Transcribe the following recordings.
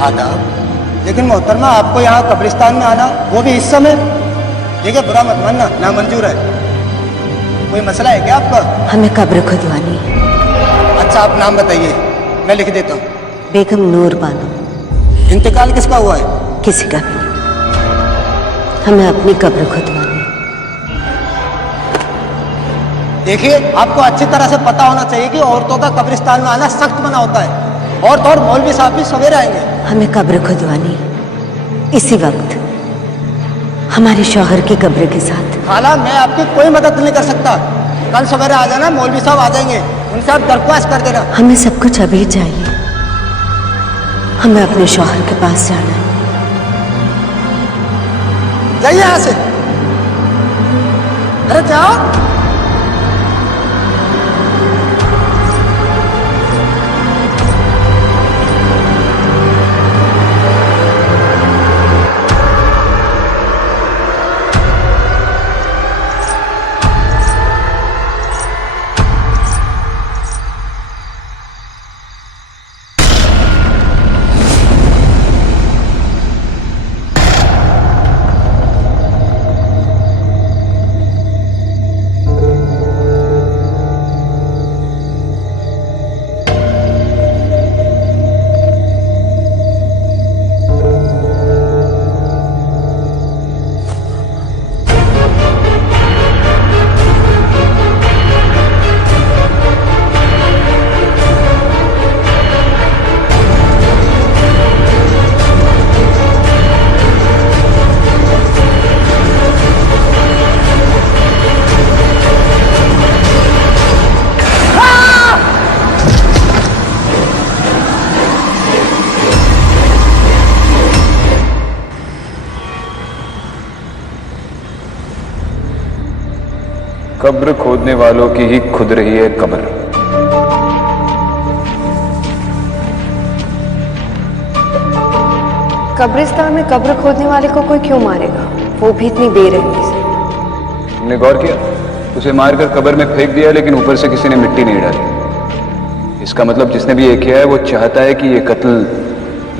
आदाब। लेकिन मोहतरमा, आपको यहाँ कब्रिस्तान में आना, वो भी इस समय? देखिए, बुरा मत मानना, नामंजूर है। कोई मसला है क्या आपका? हमें कब्र खुदवानी है। अच्छा, आप नाम बताइए, मैं लिख देता हूँ। बेगम नूर बानो। इंतकाल किसका हुआ है? किसी का भी नहीं। हमें अपनी कब्र खुदवानी है। देखिए, आपको अच्छी तरह से पता होना चाहिए कि औरतों का कब्रिस्तान में आना सख्त मना होता है। औरत और मौलवी साहब भी सवेरे आएंगे। हमें कब्र खुदवानी है इसी वक्त, हमारे शौहर की कब्र के साथ। खाला, मैं आपकी कोई मदद नहीं कर सकता। कल सवेरे आ जाना, मौलवी साहब आ जाएंगे, उनसे आप दरख्वास्त कर देना। हमें सब कुछ अभी चाहिए। हमें अपने शौहर के पास जाना है। जाइए यहाँ से। अरे जाओ। कब्र खोदने वालों की ही खुद रही है कब्र। कब्रिस्तान में कब्र खोदने वाले को कोई क्यों मारेगा, वो भी इतनी बेरहमी से। तुमने गौर किया? उसे मारकर कब्र में फेंक दिया, लेकिन ऊपर से किसी ने मिट्टी नहीं डाली। इसका मतलब जिसने भी ये किया है वो चाहता है कि ये कत्ल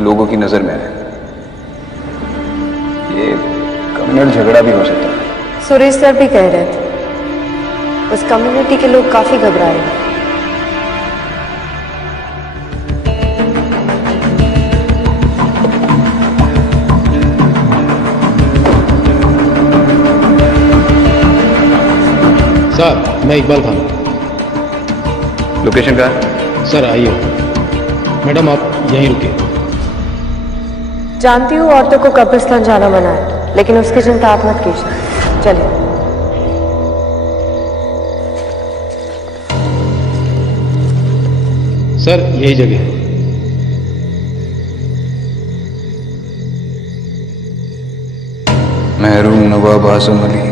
लोगों की नजर में आए। ये कम्युनल झगड़ा भी हो सकता है। सुरेश सर भी कह रहे थे उस कम्युनिटी के लोग काफी घबराए हैं। सर, मैं इकबाल खान। लोकेशन कहाँ है? सर आइए। मैडम आप यहीं रुकिए। जानती हूँ औरतों को कब्रिस्तान जाना मना है, लेकिन उसकी चिंता आप मत कीजिए। चलिए। सर यही जगह है। महरूम नवाब आजम अली।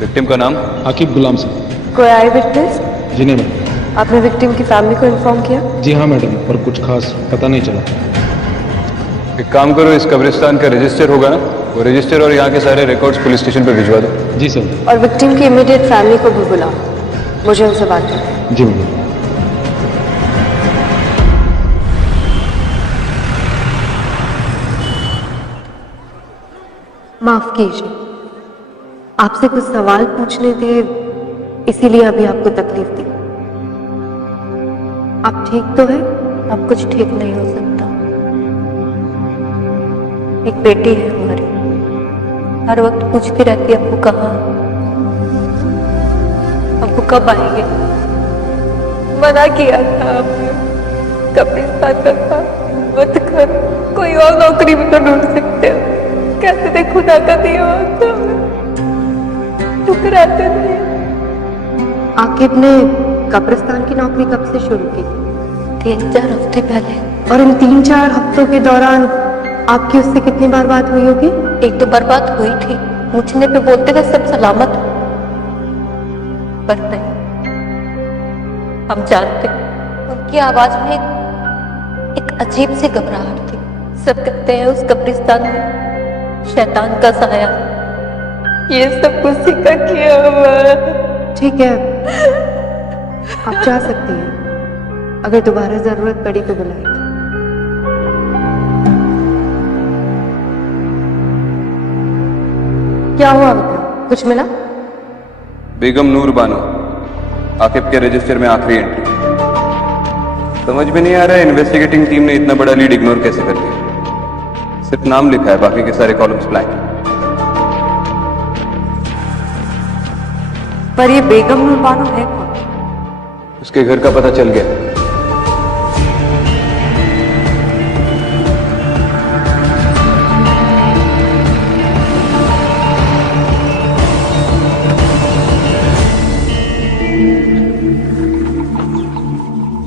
विक्टिम का नाम? आकिब गुलाम साहब। कोई आई विटनेस? जी नहीं मैडम। आपने विक्टिम की फैमिली को इन्फॉर्म किया? जी हाँ मैडम, पर कुछ खास पता नहीं चला। एक काम करो, इस कब्रिस्तान का रजिस्टर होगा ना, वो रजिस्टर और यहाँ के सारे रिकॉर्ड्स पुलिस स्टेशन पर भिजवा दो। जी सर। और विक्टिम की इमीडिएट फैमिली को भी बुलाओ, मुझे उनसे बात करनी है। जी मैडम। माफ कीजिए, आपसे कुछ सवाल पूछने थे, इसीलिए अभी आपको तकलीफ दी। आप ठीक तो है? अब कुछ ठीक नहीं हो सकता। एक बेटी है हमारी, हर वक्त पूछती रहती है अब्बू कहाँ, अब्बू कब आएंगे। मना किया था आपने, कब्रिस्तान का काम मत करो, कोई और नौकरी भी तो ढूंढ सकते हो। कहते थे खुदा का दिया होता, ठुकराते थे। आकिब ने कब्रिस्तान की नौकरी कब से शुरू की? 3-4 हफ्ते पहले। और इन 3-4 हफ्तों के दौरान आपकी उससे कितनी बार बात हुई होगी? 1-2 बार बात हुई थी, पूछने पे बोलते थे सब सलामत, पर नहीं। हम जानते उनकी आवाज में एक अजीब सी घबराहट थी। सब कहते हैं उस कब्रिस्तान में शैतान का साया, ये सब उसी का किया हुआ है। ठीक है, आप जा सकती हैं। अगर दोबारा जरूरत पड़ी तो बुलाएंगे। क्या हुआ विक्रम, कुछ मिला? बेगम नूर बानो, आकिब के रजिस्टर में आखिरी एंट्री। समझ में नहीं आ रहा है इन्वेस्टिगेटिंग टीम ने इतना बड़ा लीड इग्नोर कैसे कर लिया। सिर्फ नाम लिखा है, बाकी के सारे कॉलम्स ब्लैंक। पर ये बेगम नूर बानो है कौन? उसके घर का पता चल गया।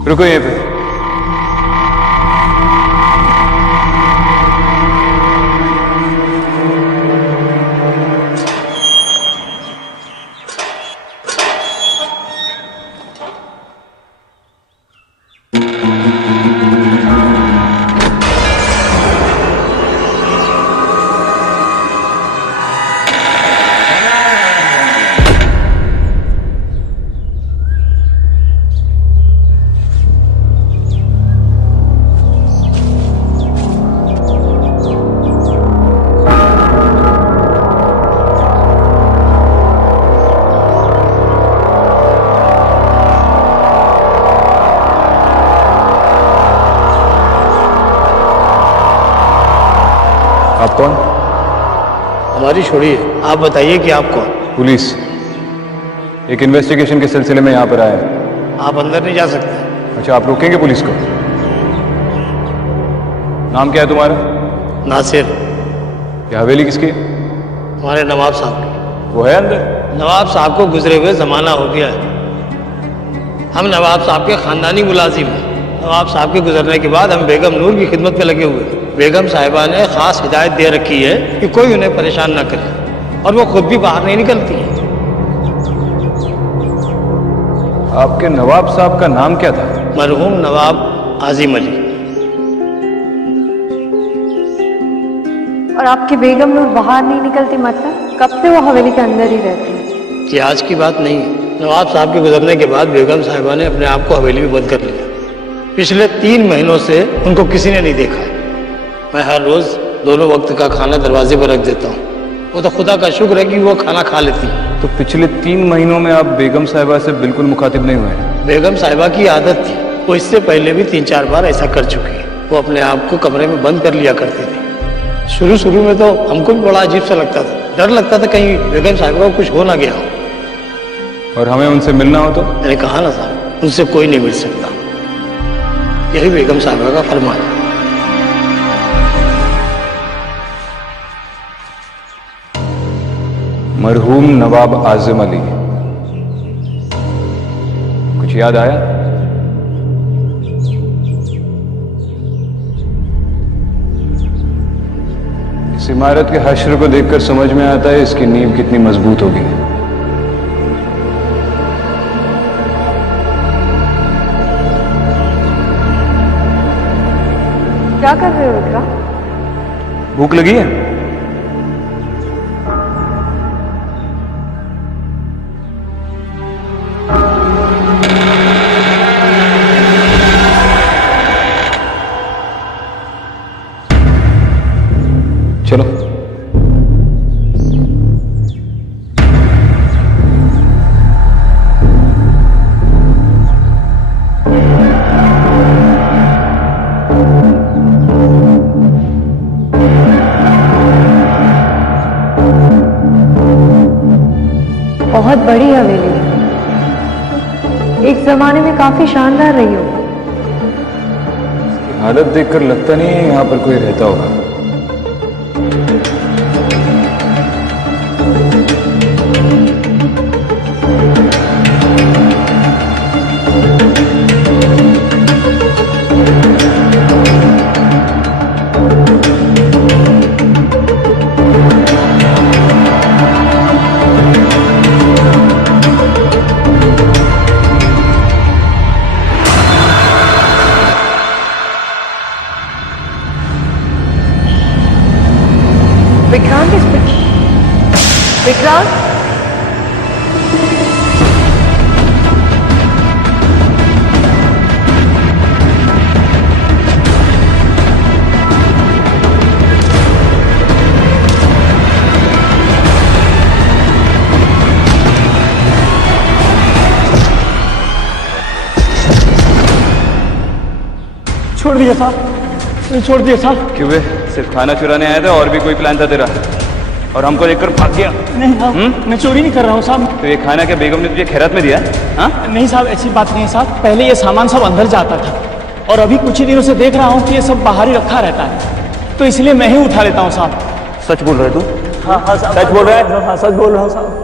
रुको यहीं पे। आप कौन? हमारी छोड़िए, आप बताइए कि आप कौन? पुलिस। एक इन्वेस्टिगेशन के सिलसिले में यहाँ पर आया है। आप अंदर नहीं जा सकते। अच्छा, आप रोकेंगे पुलिस को? नाम क्या है तुम्हारा? नासिर। ये हवेली किसकी है? हमारे नवाब साहब की। वो है अंदर? नवाब साहब को गुजरे हुए जमाना हो गया है। हम नवाब साहब के खानदानी मुलाजिम हैं। नवाब साहब के गुजरने के बाद हम बेगम नूर की खिदमत में लगे हुए हैं। बेगम साहिबा ने खास हिदायत दे रखी है कि कोई उन्हें परेशान न करे, और वो खुद भी बाहर नहीं निकलती है। आपके नवाब साहब का नाम क्या था? मरहूम नवाब आजिम अली। और आपकी बेगम नूर बाहर नहीं निकलती, मतलब कब से वो हवेली के अंदर ही रहती है? कि आज की बात नहीं है। नवाब साहब के गुजरने के बाद बेगम साहिबा ने अपने आप को हवेली में बंद कर लिया। पिछले 3 महीनों से उनको किसी ने नहीं देखा है। मैं हर रोज दोनों वक्त का खाना दरवाजे पर रख देता हूँ। वो तो खुदा का शुक्र है कि वो खाना खा लेती है। तो पिछले 3 महीनों में आप बेगम साहिबा से बिल्कुल मुखातिब नहीं हुए? बेगम साहिबा की आदत थी, वो इससे पहले भी 3-4 बार ऐसा कर चुकी है। वो अपने आप को कमरे में बंद कर लिया करती थी। शुरू में तो हमको भी बड़ा अजीब सा लगता था, डर लगता था कहीं बेगम साहिबा को कुछ हो ना गया हो। और हमें उनसे मिलना हो तो? मैंने कहा ना साहब, उनसे कोई नहीं मिल सकता। यही बेगम साहिबा का फरमान है। मरहूम नवाब आजिम अली, कुछ याद आया? इस इमारत के हश्र को देखकर समझ में आता है इसकी नींव कितनी मजबूत होगी। क्या कर रहे हो विक्रम? भूख लगी है? चलो। बहुत बड़ी हवेली है, एक जमाने में काफी शानदार रही हो। हालत देखकर लगता नहीं है यहां पर कोई रहता होगा। विक्रांत, छोड़ दिया साहब, छोड़ दिया साहब। क्यों बे? सिर्फ खाना चुराने आया था और भी कोई प्लान था तेरा? और हमको देखकर भाग गया? नहीं साहब, मैं चोरी नहीं कर रहा हूँ साहब। तो ये खाना क्या बेगम ने तुझे खैरात में दिया? हाँ? नहीं साहब, ऐसी बात नहीं है साहब। पहले ये सामान सब अंदर जाता था और अभी कुछ ही दिनों से देख रहा हूँ कि ये सब बाहर ही रखा रहता है, तो इसलिए मैं ही उठा लेता हूँ साहब। सच बोल रहे तू? हाँ हाँ साहब, सच बोल रहा है? हाँ सच बोल रहा हूँ साहब।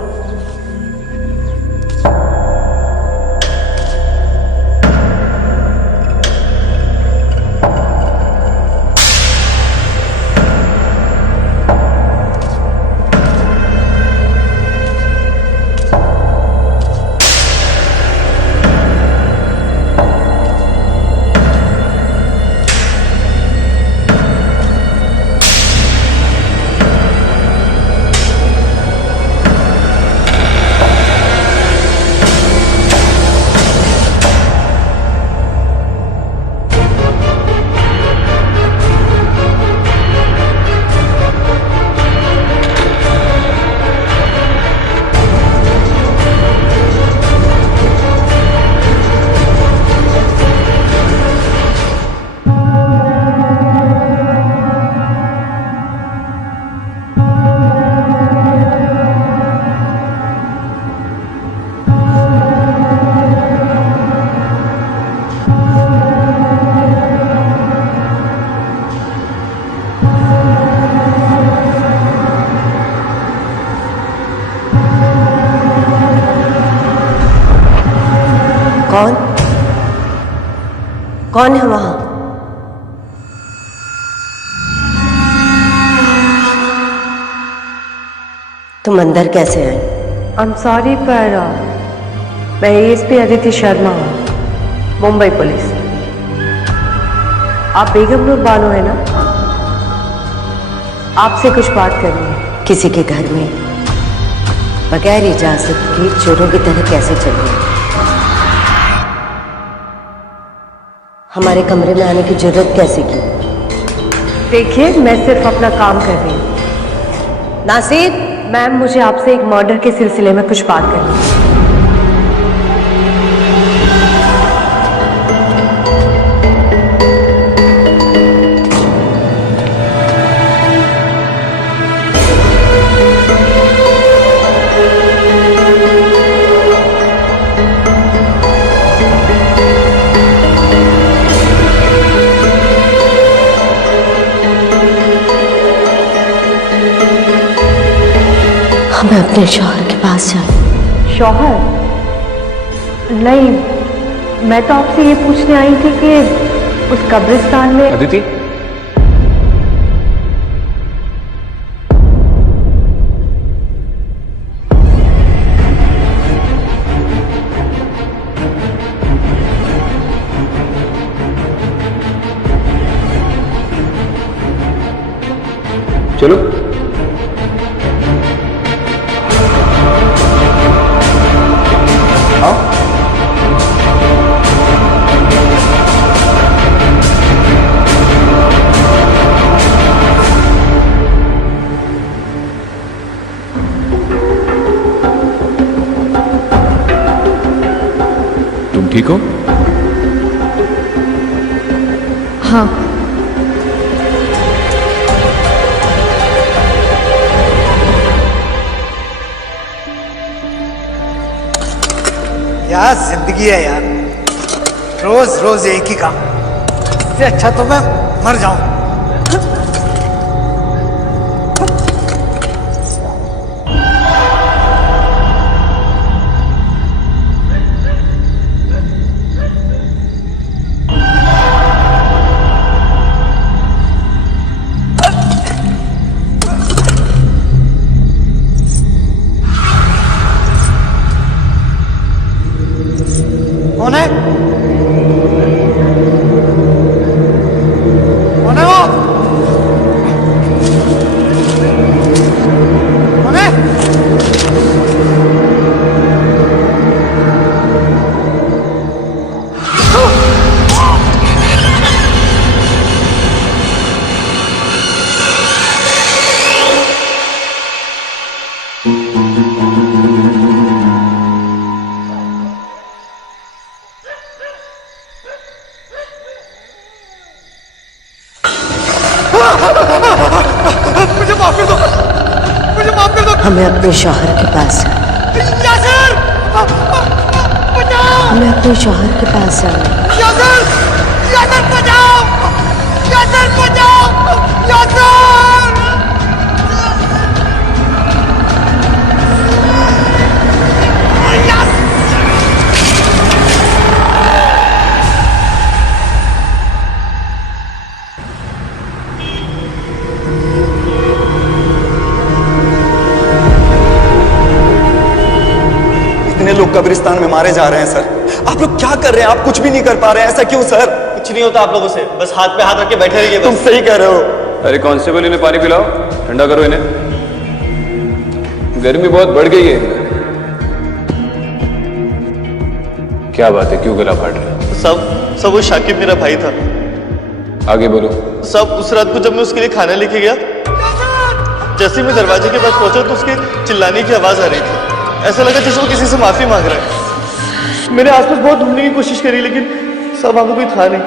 कौन कौन है वहां? तुम अंदर कैसे आए? आई एम सॉरी पर मैं एएसपी अदिति शर्मा हूँ, मुंबई पुलिस। आप बेगम नूर बानो है ना? आपसे कुछ बात करनी है। किसी के घर में बगैर इजाजत के चोरों की तरह कैसे चले? हमारे कमरे में आने की जरूरत कैसे की? देखिए, मैं सिर्फ अपना काम कर रही हूँ। नासिर, मैम, मुझे आपसे एक मर्डर के सिलसिले में कुछ बात करनी है। हमें अपने शौहर के पास जाए। शौहर? नहीं, मैं तो आपसे ये पूछने आई थी कि उस कब्रिस्तान में अदिति, चलो। आओ। तुम ठीक हो? हाँ। क्या जिंदगी है यार, रोज रोज एक ही काम। इससे अच्छा तो मैं मर जाऊं। कौन है? कौन है वो? मुझे माफ कर दो, मुझे माफ कर दो। हमें अपने शौहर के पास जाना। यासर, बचाओ, हमें अपने शौहर के पास जाना। यासर, यासर बचाओ, यासर बचाओ, यासर। इतने लोग कब्रिस्तान में मारे जा रहे हैं सर, आप लोग क्या कर रहे हैं? आप कुछ भी नहीं कर पा रहे हैं, ऐसा क्यों सर? कुछ नहीं होता आप लोगों से, बस हाथ पे हाथ रख के बैठे रहिए। तुम सही कह रहे हो। अरे कांस्टेबल, इन्हें पानी पिलाओ, ठंडा करो इन्हें, गर्मी बहुत बढ़ गई है। क्या बात है, क्यों गला फाड़ रहे हैं? सब वो शाकिब मेरा भाई था। आगे बोलो। सब उस रात को जब मैं उसके लिए खाना लेके गया, जैसे मैं दरवाजे के पास पहुंचा तो उसके चिल्लाने की आवाज आ रही थी। ऐसा लगा जैसे वो किसी से माफी मांग रहा है। मैंने आसपास बहुत ढूंढने की कोशिश करी लेकिन सब वहां कोई था नहीं।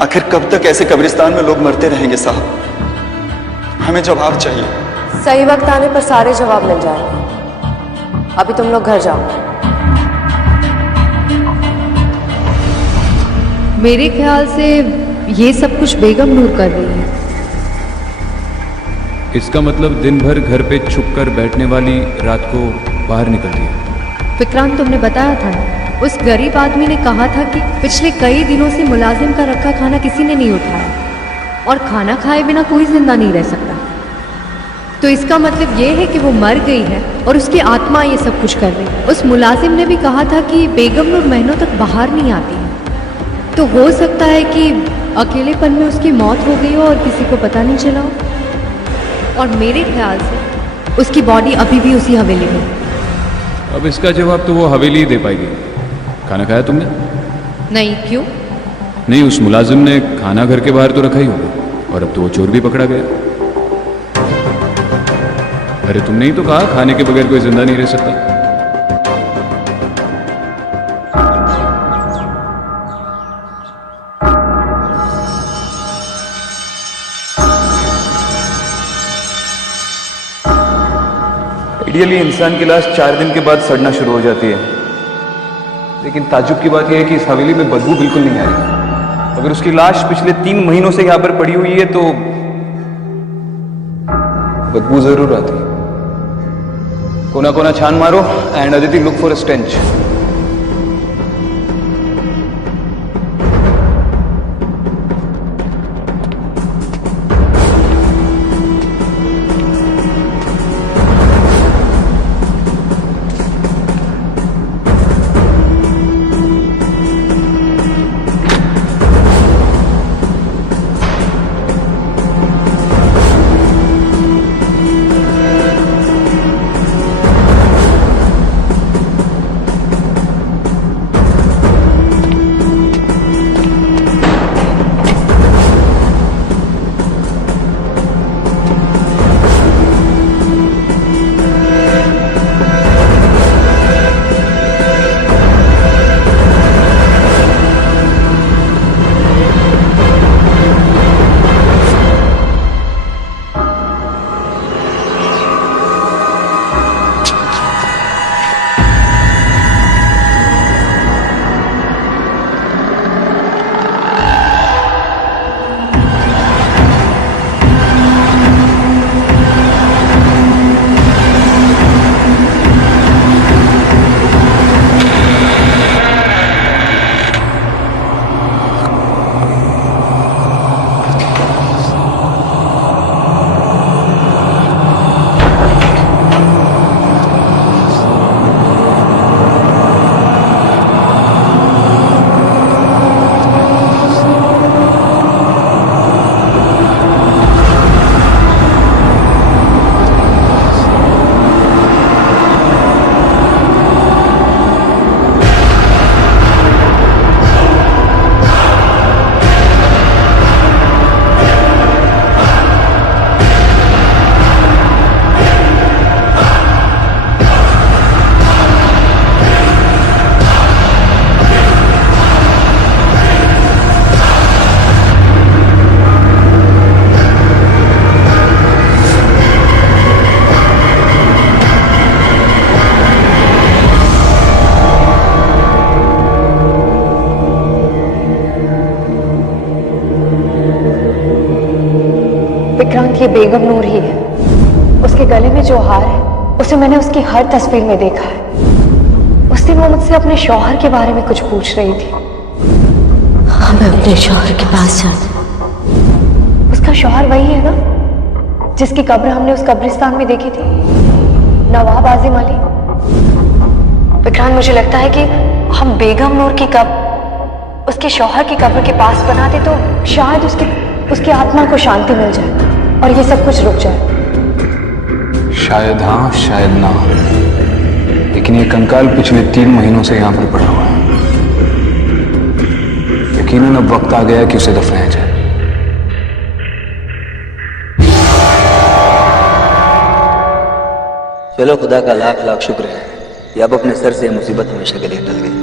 आखिर कब तक ऐसे कब्रिस्तान में लोग मरते रहेंगे साहब? हमें जवाब चाहिए। सही वक्त आने पर सारे जवाब मिल जाएंगे। अभी तुम लोग घर जाओ। मेरे ख्याल से ये सब कुछ बेगम नूर कर रही है। इसका मतलब दिन भर घर पे छुप कर बैठने वाली रात को बाहर निकलती है। विक्रांत, तुमने बताया था ना, उस गरीब आदमी ने कहा था कि पिछले कई दिनों से मुलाजिम का रखा खाना किसी ने नहीं उठाया और खाना खाए बिना कोई जिंदा नहीं रह सकता। तो इसका मतलब ये है कि वो मर गई है और उसकी आत्मा ये सब कुछ कर रही है। उस मुलाजिम ने भी कहा था कि बेगम नूर महीनों तक बाहर नहीं आती है, तो हो सकता है कि अकेलेपन में उसकी मौत हो गई हो और किसी को पता नहीं चला हो। और मेरे ख्याल से उसकी बॉडी अभी भी उसी हवेली में है। अब इसका जवाब तो वो हवेली ही दे पाएगी। खाना खाया तुमने? नहीं, क्यों? नहीं, उस मुलाजिम ने खाना घर के बाहर तो रखा ही होगा और अब तो वो चोर भी पकड़ा गया। अरे तुमने ही तो कहा खाने के बगैर कोई जिंदा नहीं रह सकता। आइडियली इंसान की लाश 4 दिन के बाद सड़ना शुरू हो जाती है, लेकिन ताज्जुब की बात यह है कि इस हवेली में बदबू बिल्कुल नहीं आ रही। अगर उसकी लाश पिछले 3 महीनों से यहां पर पड़ी हुई है तो बदबू जरूर आती है। कोना कोना छान मारो and Aditi look for a stench. Vikrant, ये बेगम नूर ही है। उसके गले में जो हार है उसे मैंने उसकी हर तस्वीर में देखा है। उस दिन वो मुझसे अपने शौहर के बारे में कुछ पूछ रही थी। हमें अपने शौहर के पास जाना। उसका शौहर वही है ना जिसकी कब्र हमने उस कब्रिस्तान में देखी थी, नवाब आजिम अली। विक्रांत, मुझे लगता है कि हम बेगम नूर की कब्र उसके शौहर की कब्र के पास बनाते तो शायद उसकी आत्मा को शांति मिल जाए और ये सब कुछ रुक जाए। शायद हाँ, शायद ना, लेकिन ये कंकाल पिछले 3 महीनों से यहाँ पर पड़ा हुआ है। यकीनन अब वक्त आ गया है कि उसे दफनाया जाए। चलो, खुदा का लाख लाख शुक्र है कि अब अपने सर से ये मुसीबत हमेशा के लिए टल गई।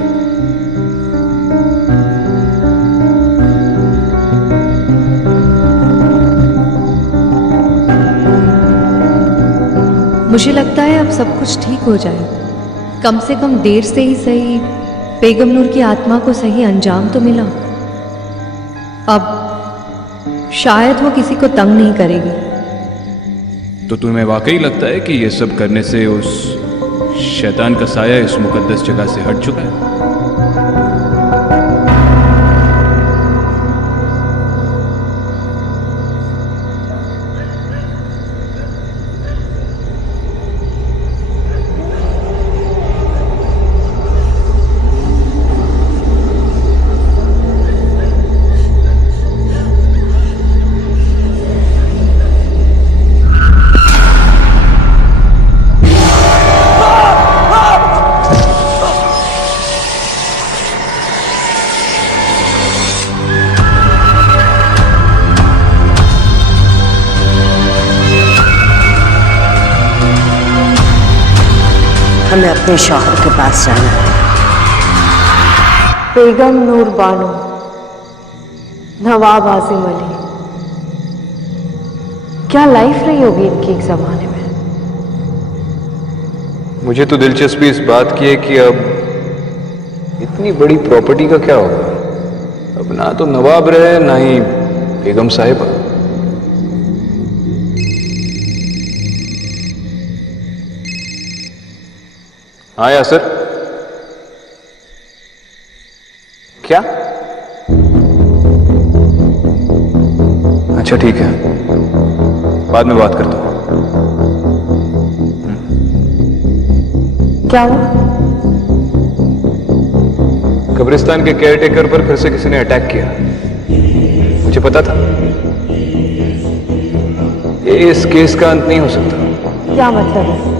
मुझे लगता है अब सब कुछ ठीक हो जाए। कम से कम देर से ही सही बेगम नूर की आत्मा को सही अंजाम तो मिला। अब शायद वो किसी को तंग नहीं करेगी। तो तुम्हें वाकई लगता है कि ये सब करने से उस शैतान का साया इस मुकद्दस जगह से हट चुका है? हमें अपने शौहर के पास जाना है। बेगम नूर बानो, नवाब आजिम अली। क्या लाइफ रही होगी इनकी एक जमाने में। मुझे तो दिलचस्पी इस बात की है कि अब इतनी बड़ी प्रॉपर्टी का क्या होगा। अब ना तो नवाब रहे ना ही बेगम साहिबा। हाँ यासर, क्या? अच्छा ठीक है, बाद में बात करता हूँ। क्या हुआ? कब्रिस्तान के केयरटेकर पर फिर से किसी ने अटैक किया। मुझे पता था ये इस केस का अंत नहीं हो सकता। क्या मतलब है?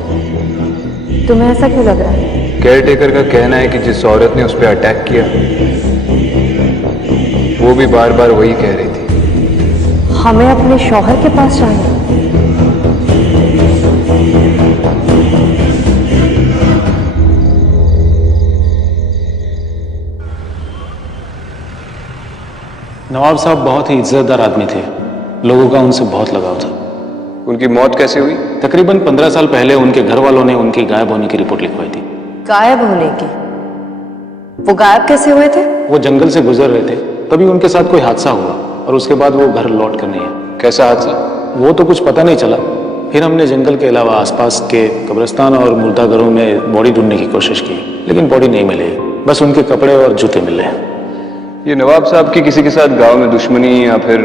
तुम्हें ऐसा क्यों लग रहा है? केयरटेकर का कहना है कि जिस औरत ने उस पर अटैक किया वो भी बार बार वही कह रही थी, हमें अपने शौहर के पास जाना। नवाब साहब बहुत ही इज्जतदार आदमी थे। लोगों का उनसे बहुत लगाव था। उनकी मौत कैसे हुई? तकरीबन 15 साल पहले उनके घर वालों ने उनकी गायब होने की रिपोर्ट लिखवाई थी। गायब होने की? वो गायब कैसे हुए थे? वो जंगल से गुजर रहे थे, तभी उनके साथ कोई हादसा हुआ और उसके बाद वो घर लौट कर नहीं आए। कैसा हादसा? वो तो कुछ पता नहीं चला। फिर हमने जंगल के अलावा आसपास के कब्रिस्तान और मुर्दाघरों में बॉडी ढूंढने की कोशिश की, लेकिन बॉडी नहीं मिली। बस उनके कपड़े और जूते मिले। ये नवाब साहब की किसी के साथ गांव में दुश्मनी या फिर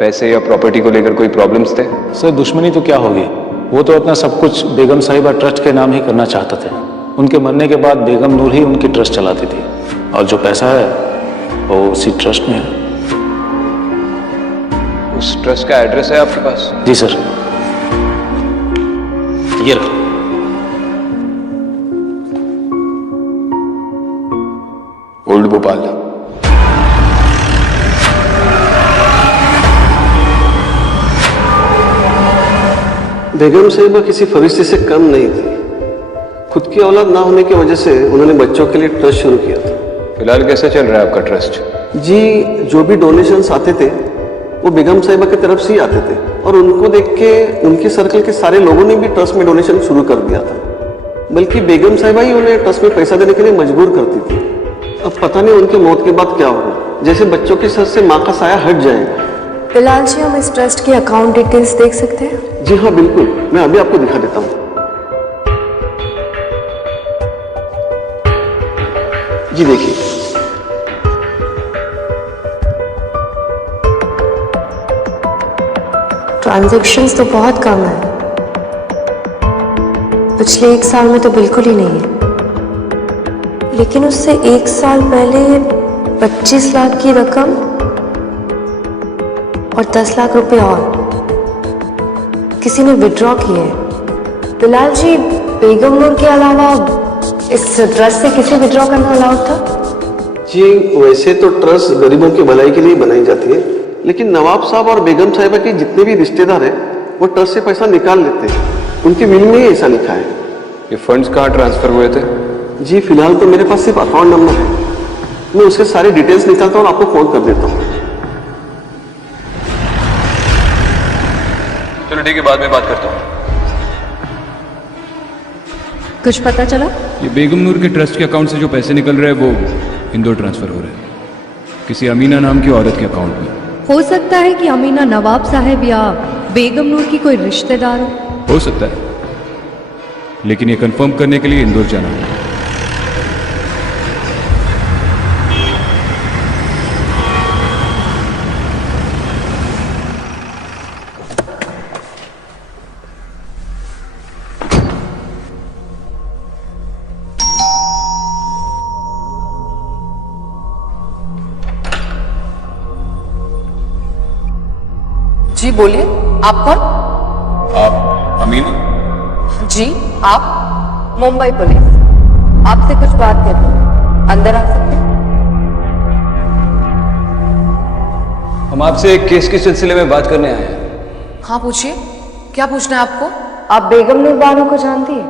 पैसे या प्रॉपर्टी को लेकर कोई प्रॉब्लम्स थे? सर दुश्मनी तो क्या होगी, वो तो अपना सब कुछ बेगम साहिबा ट्रस्ट के नाम ही करना चाहते थे। उनके मरने के बाद बेगम नूर ही उनकी ट्रस्ट चलाती थी और जो पैसा है वो उसी ट्रस्ट में है। उस ट्रस्ट का एड्रेस है आपके पास? जी सर, ये रहा। ओल्ड भोपाल। बेगम साहिबा किसी फरिश्ते से कम नहीं थी। खुद की औलाद ना होने की वजह से उन्होंने बच्चों के लिए ट्रस्ट शुरू किया था। फिलहाल कैसे चल रहा है आपका ट्रस्ट? जी, जो भी डोनेशंस आते थे वो बेगम साहिबा की तरफ से ही आते थे और उनको देख के उनके सर्कल के सारे लोगों ने भी ट्रस्ट में डोनेशन शुरू कर दिया था। बल्कि बेगम साहिबा ही उन्हें ट्रस्ट में पैसा देने के लिए मजबूर करती थी। अब पता नहीं उनकी मौत के बाद क्या होगा। जैसे बच्चों के सर से माँ का साया हट जाएगा बिलाल जी, हम इस ट्रस्ट की अकाउंट डिटेल्स देख सकते हैं? जी हाँ बिल्कुल, मैं अभी आपको दिखा देता हूँ। जी देखिए, ट्रांजैक्शंस तो बहुत कम है, पिछले 1 साल में तो बिल्कुल ही नहीं है। लेकिन उससे 1 साल पहले 25 लाख की रकम और 10 लाख रुपए और किसी ने विड्रॉ किए। बिलाल जी, बेगम नूर के अलावा इस ट्रस्ट से किसे विड्रॉ करना अलाउड था? जी वैसे तो ट्रस्ट गरीबों की भलाई के लिए बनाई जाती है, लेकिन नवाब साहब और बेगम साहिबा के जितने भी रिश्तेदार हैं वो ट्रस्ट से पैसा निकाल लेते हैं। उनकी विल में ही ऐसा लिखा है। ये फंड्स कहाँ ट्रांसफर हुए थे? जी फिलहाल तो मेरे पास सिर्फ अकाउंट नंबर है, मैं उसके सारे डिटेल्स निकालता हूँ और आपको फोन कर देता हूँ। चलो ठीक है, बाद में बात करता हूँ। कुछ पता चला? ये बेगम नूर के ट्रस्ट के अकाउंट से जो पैसे निकल रहे हैं वो इंदौर ट्रांसफर हो रहे हैं किसी अमीना नाम की औरत के अकाउंट में। हो सकता है कि अमीना नवाब साहब या बेगम नूर की कोई रिश्तेदार हो सकता है, लेकिन ये कंफर्म करने के लिए इंदौर जाना होगा। जी बोलिए, आप कौन? आप अमीना? जी आप? मुंबई पुलिस, आपसे कुछ बात करनी है, अंदर आ सकते हैं? हम आपसे एक केस के सिलसिले में बात करने आए हैं। हाँ पूछिए, क्या पूछना है आपको? आप बेगम नूर बानो को जानती है?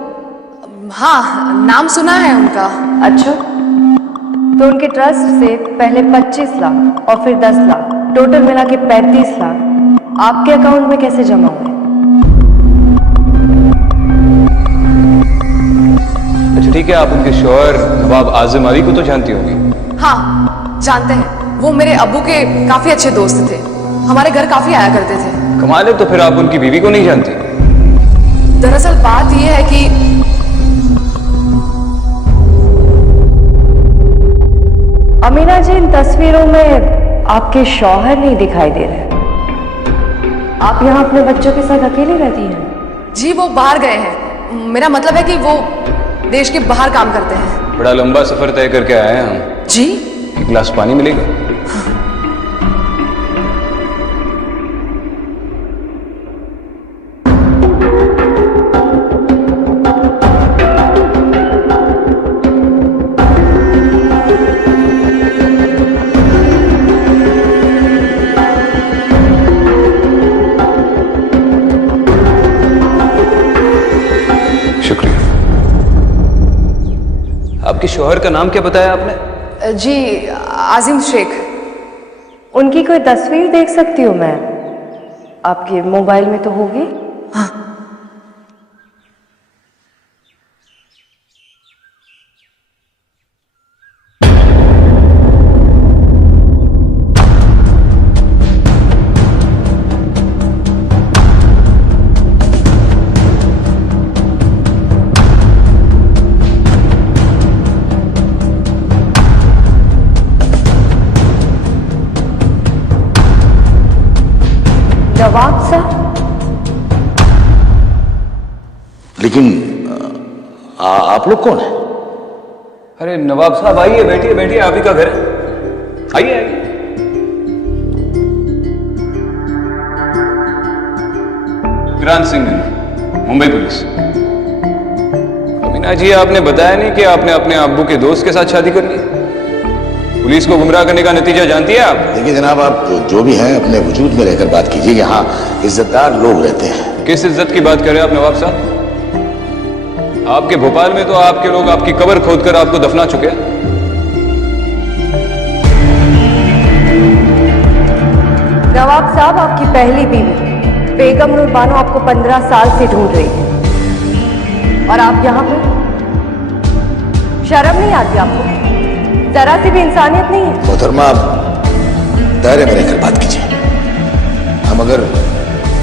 हाँ, नाम सुना है उनका। अच्छा, तो उनके ट्रस्ट से पहले 25 लाख और फिर 10 लाख, टोटल मिला के 35 लाख आपके अकाउंट में कैसे जमा हुए? अच्छा ठीक है, आप उनके शौहर नवाब आजम अली को तो जानती होंगी? हाँ जानते हैं, वो मेरे अब्बू के काफी अच्छे दोस्त थे, हमारे घर काफी आया करते थे। कमाल है, तो फिर आप उनकी बीवी को नहीं जानती? दरअसल बात यह है कि अमीना जी, इन तस्वीरों में आपके शौहर नहीं दिखाई दे रहे। आप यहाँ अपने बच्चों के साथ अकेली रहती हैं? जी वो बाहर गए हैं, मेरा मतलब है कि वो देश के बाहर काम करते हैं। बड़ा लंबा सफर तय करके आए हैं हम। जी? एक गिलास पानी मिलेगा? आपके शौहर का नाम क्या बताया आपने? जी आजिम शेख। उनकी कोई तस्वीर देख सकती हूँ मैं? आपके मोबाइल में तो होगी। हाँ। नवाब साहब? लेकिन आप लोग कौन हैं? अरे नवाब साहब आइए, बैठिए बैठिए, आप ही का घर है, आइए आइए। विक्रांत सिंह, मुंबई पुलिस। अमीना जी, आपने बताया नहीं कि आपने अपने अब्बू के दोस्त के साथ शादी कर ली? पुलिस को गुमराह करने का नतीजा जानती है आप? देखिए जनाब, आप जो भी हैं अपने वजूद में रहकर बात कीजिए। यहाँ इज्जतदार लोग रहते हैं। किस इज्जत की बात कर रहे हैं आप नवाब साहब? आपके भोपाल में तो आपके लोग आपकी कब्र खोदकर आपको दफना चुके हैं। नवाब साहब, आपकी पहली बीवी बेगम नूर बानो आपको 15 साल से ढूंढ रही है और आप यहाँ पर? शर्म नहीं आती आपको? जरा सी भी इंसानियत नहीं है? मोहतरमा, आप दायरे में रहकर बात कीजिए। हम अगर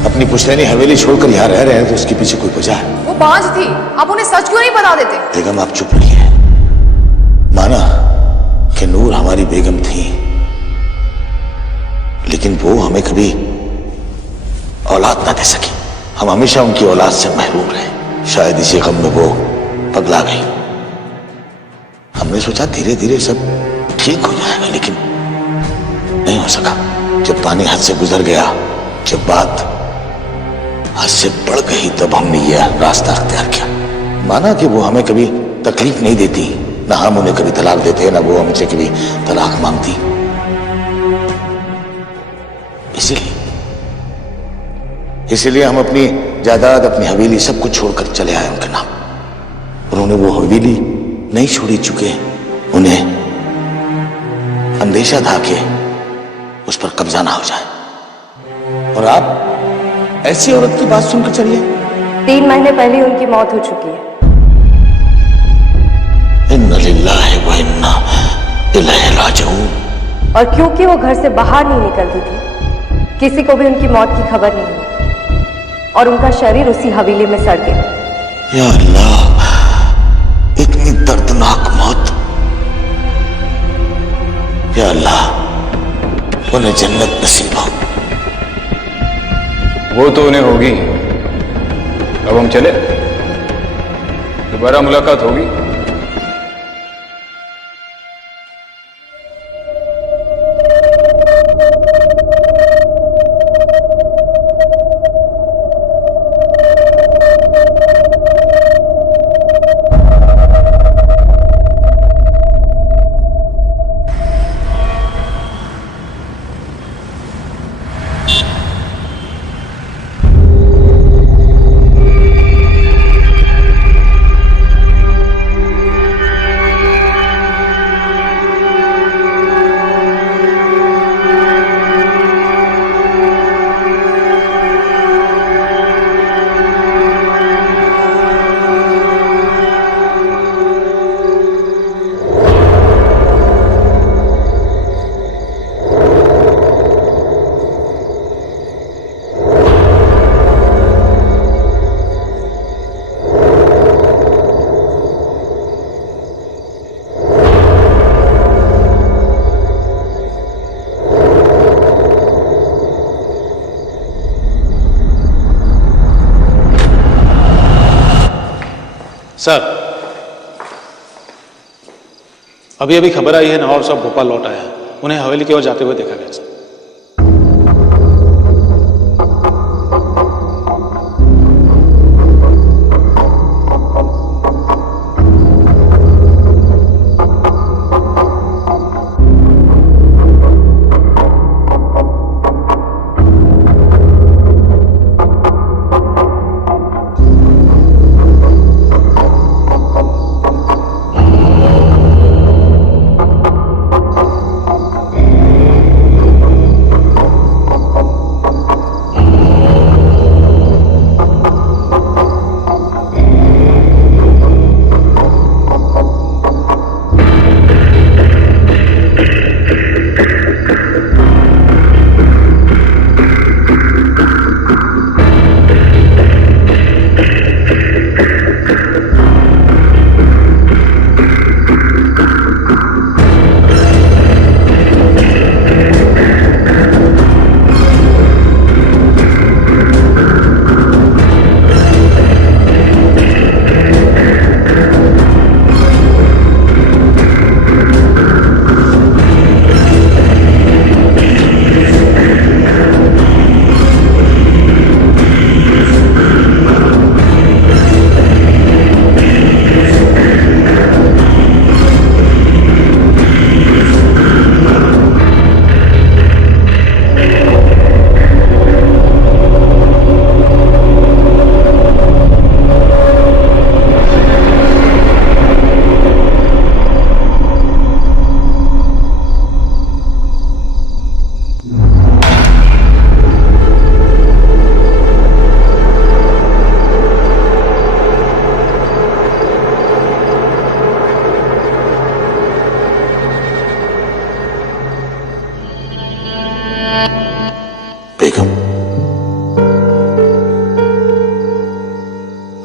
अपनी पुश्तैनी हवेली छोड़कर यहाँ रह रहे हैं तो उसके पीछे कोई वजह है। वो बांझ थी, आप उन्हें सच क्यों नहीं बता देते? बेगम आप चुप रहिए। माना कि नूर हमारी बेगम थी, लेकिन वो हमें कभी औलाद ना दे सकी। हम हमेशा उनकी औलाद से महरूम रहे। शायद इसी गम में वो पगला गई। हमने सोचा धीरे धीरे सब ठीक हो जाएगा, लेकिन नहीं हो सका। जब पानी हद से गुजर गया, जब बात हद से बढ़ गई, तब हमने यह रास्ता अख्तियार किया। माना कि वो हमें कभी तकलीफ नहीं देती, ना हम उन्हें कभी तलाक देते, ना वो हमसे कभी तलाक मांगती। इसीलिए हम अपनी जायदाद, अपनी हवेली सब कुछ छोड़कर चले आए उनके नाम। उन्होंने वो हवेली नहीं छोड़ी चुके, उन्हें अंदेशा था कि उस पर कब्जा ना हो जाए। और आप ऐसी औरत की बात सुनकर चलिए। 3 महीने पहले उनकी मौत हो चुकी है। इन्ना लिल्लाहि व इन्ना इलैहि राजिऊन। और क्योंकि वो घर से बाहर नहीं निकलती थी, किसी को भी उनकी मौत की खबर नहीं हुई और उनका शरीर उसी हवेली में सड़ गया। या अल्लाह, इतनी दर्दनाक मौत। या अल्लाह, उन्हें जन्नत नसीब हो। वो तो उन्हें होगी। अब हम चले, दोबारा मुलाकात होगी। सर, अभी खबर आई है नवाब साहब भोपाल लौट आए हैं। उन्हें हवेली की ओर जाते हुए देखा गया।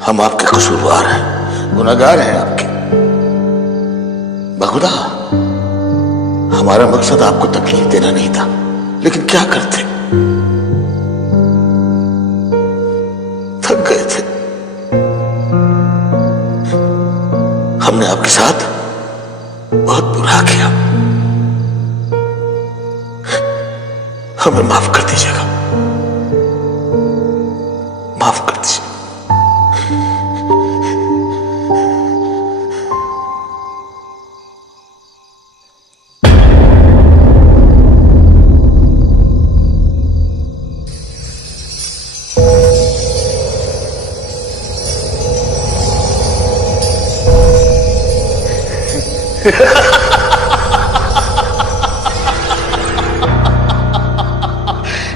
हम आपके कसूरवार हैं, गुनहगार हैं आपके। बखुदा, हमारा मकसद आपको तकलीफ देना नहीं था, लेकिन क्या करते, थक गए थे। हमने आपके साथ बहुत बुरा किया, हमें माफ कर दीजिएगा, माफ कर दीजिए।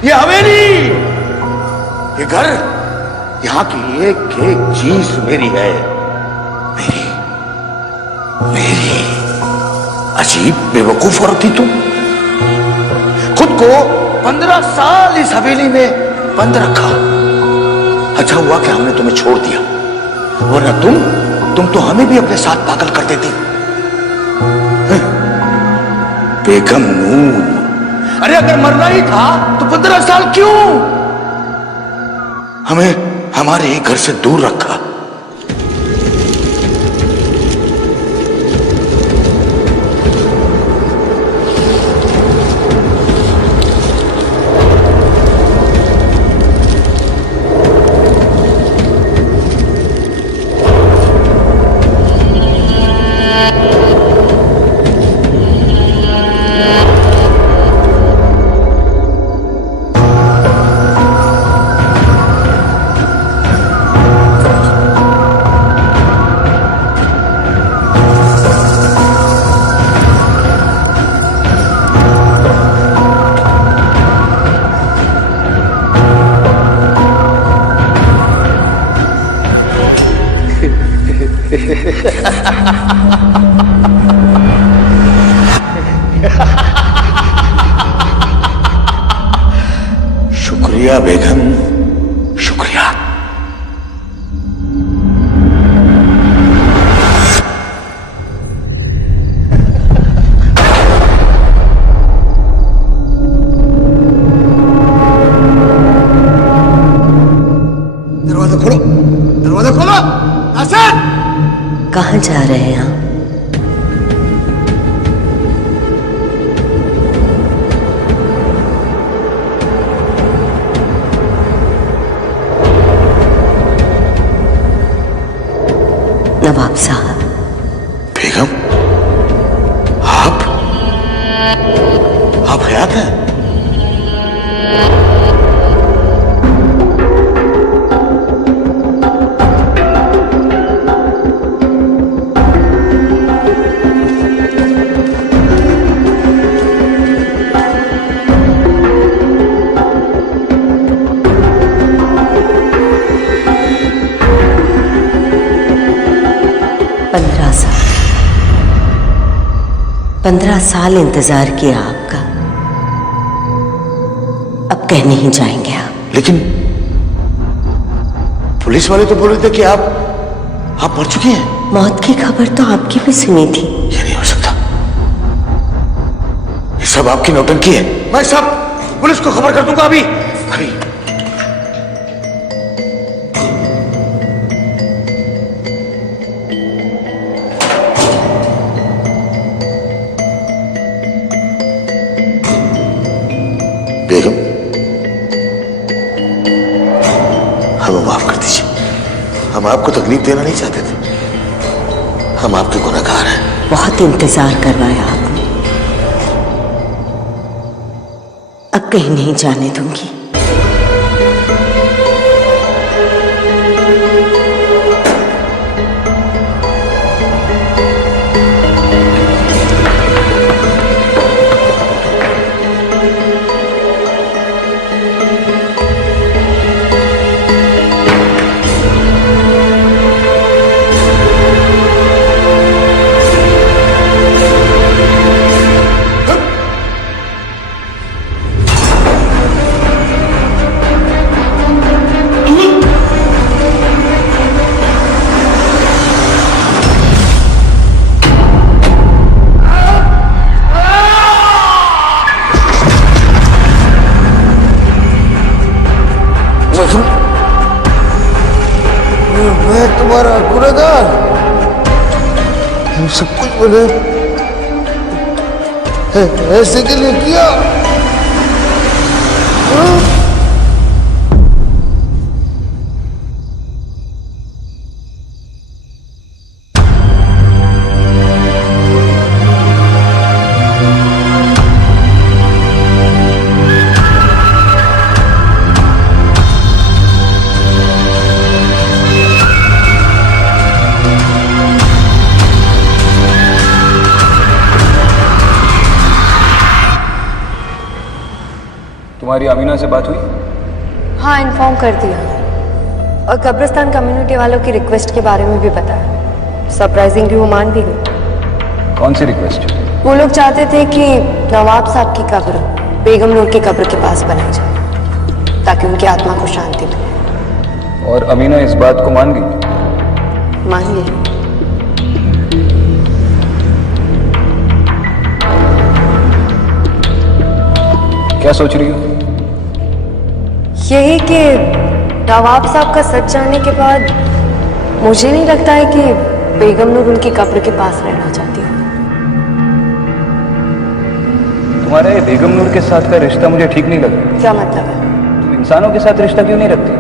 ये हवेली, ये घर, यहाँ की एक एक चीज मेरी है, मेरी मेरी। अजीब बेवकूफ औरत थी तुम, खुद को 15 साल इस हवेली में बंद रखा। अच्छा हुआ कि हमने तुम्हें छोड़ दिया, वरना तुम तो हमें भी अपने साथ पागल कर देती। बेगम नूर, अरे अगर मरना ही था तो 15 साल क्यों हमें हमारे ही घर से दूर रखा? शुक्रिया बेगम, शुक्रिया। दरवाजा खोलो, दरवाजा खोलो। हसन, कहाँ जा रहे हैं आप? नवाब साहब। बेगम, आप हयात हैं? पंद्रह साल इंतजार किया आपका, अब कह नहीं जाएंगे आप। लेकिन पुलिस वाले तो बोल रहे थे कि आप मर चुकी हैं। मौत की खबर तो आपकी भी सुनी थी। ये नहीं हो सकता, ये सब आपकी नौटंकी है। मैं सब पुलिस को खबर कर दूंगा अभी। बेगम, हमें माफ कर दीजिए, हम आपको तकलीफ देना नहीं चाहते थे, हम आपके गुनहगार हैं। बहुत इंतजार करवाया आपने, अब कहीं नहीं जाने दूंगी। मैं तुम्हारा गुनहगार, हम सब कुछ मैंने ऐसे के लिए किया। तुम्हारी अमीना से बात हुई? हाँ, इन्फॉर्म कर दिया और कब्रिस्तान कम्युनिटी वालों की रिक्वेस्ट के बारे में भी बताया। सरप्राइजिंगली वो मान भी गई। कौन सी रिक्वेस्ट? वो लोग चाहते थे कि नवाब साहब की कब्र बेगम नूर की कब्र के पास बनाई जाए ताकि उनकी आत्मा को शांति मिले। और अमीना इस बात को मान गई? मान गई। क्या सोच रही हो? यही कि नवाब साहब का सच जानने के बाद मुझे नहीं लगता है कि बेगम नूर उनकी कब्र के पास रहना चाहती है। तुम्हारा ये बेगम नूर के साथ का रिश्ता मुझे ठीक नहीं लगा। क्या मतलब है? तुम इंसानों के साथ रिश्ता क्यों नहीं रखती?